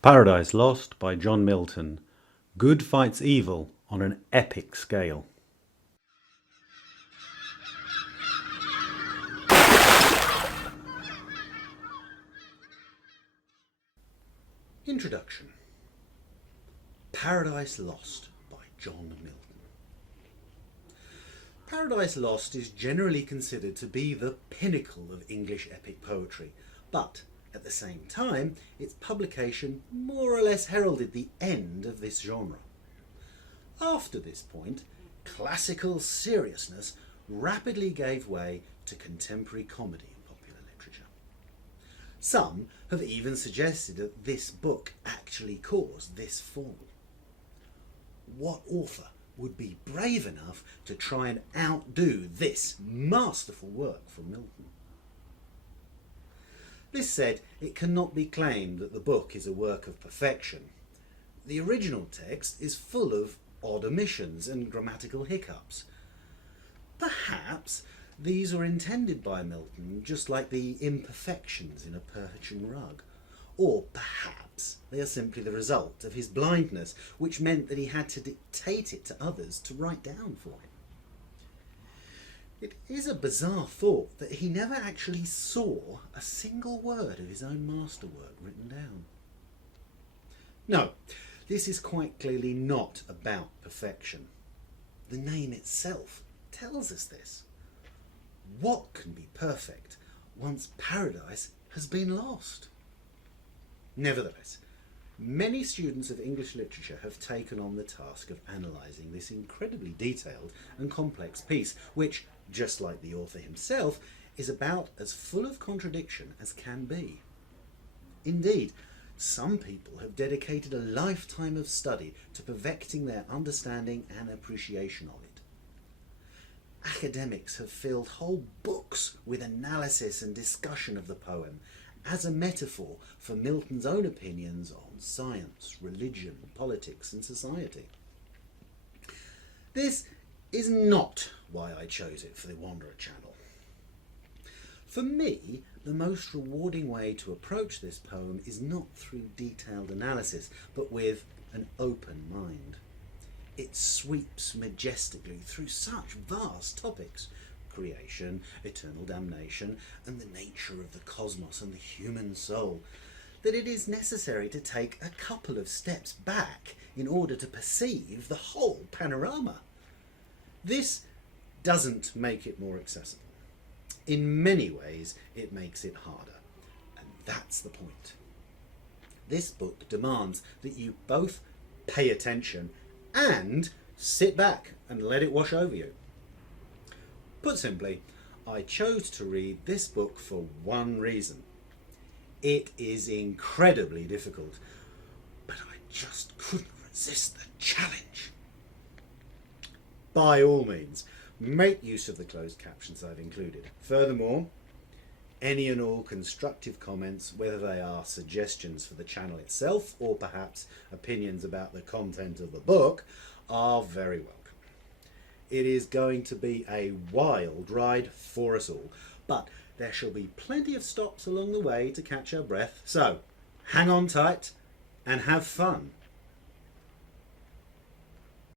Paradise Lost by John Milton. Good fights evil on an epic scale. Introduction. Paradise Lost by John Milton. Paradise Lost is generally considered to be the pinnacle of English epic poetry, but at the same time, its publication more or less heralded the end of this genre. After this point, classical seriousness rapidly gave way to contemporary comedy in popular literature. Some have even suggested that this book actually caused this fall. What author would be brave enough to try and outdo this masterful work from Milton? This said, it cannot be claimed that the book is a work of perfection. The original text is full of odd omissions and grammatical hiccups. Perhaps these were intended by Milton just like the imperfections in a Persian rug. Or perhaps they are simply the result of his blindness, which meant that he had to dictate it to others to write down for him. It is a bizarre thought that he never actually saw a single word of his own masterwork written down. No, this is quite clearly not about perfection. The name itself tells us this. What can be perfect once paradise has been lost? Nevertheless, many students of English literature have taken on the task of analysing this incredibly detailed and complex piece, which, just like the author himself, is about as full of contradiction as can be. Indeed, some people have dedicated a lifetime of study to perfecting their understanding and appreciation of it. Academics have filled whole books with analysis and discussion of the poem as a metaphor for Milton's own opinions on science, religion, politics and society. This is not why I chose it for the Wanderer channel. For me, the most rewarding way to approach this poem is not through detailed analysis, but with an open mind. It sweeps majestically through such vast topics: creation, eternal damnation, and the nature of the cosmos and the human soul, that it is necessary to take a couple of steps back in order to perceive the whole panorama. This doesn't make it more accessible. In many ways, it makes it harder, and that's the point. This book demands that you both pay attention and sit back and let it wash over you. Put simply, I chose to read this book for one reason. It is incredibly difficult, but I just couldn't resist the challenge. By all means, make use of the closed captions I've included. Furthermore, any and all constructive comments, whether they are suggestions for the channel itself or perhaps opinions about the content of the book, are very welcome. It is going to be a wild ride for us all, but there shall be plenty of stops along the way to catch our breath, so hang on tight and have fun.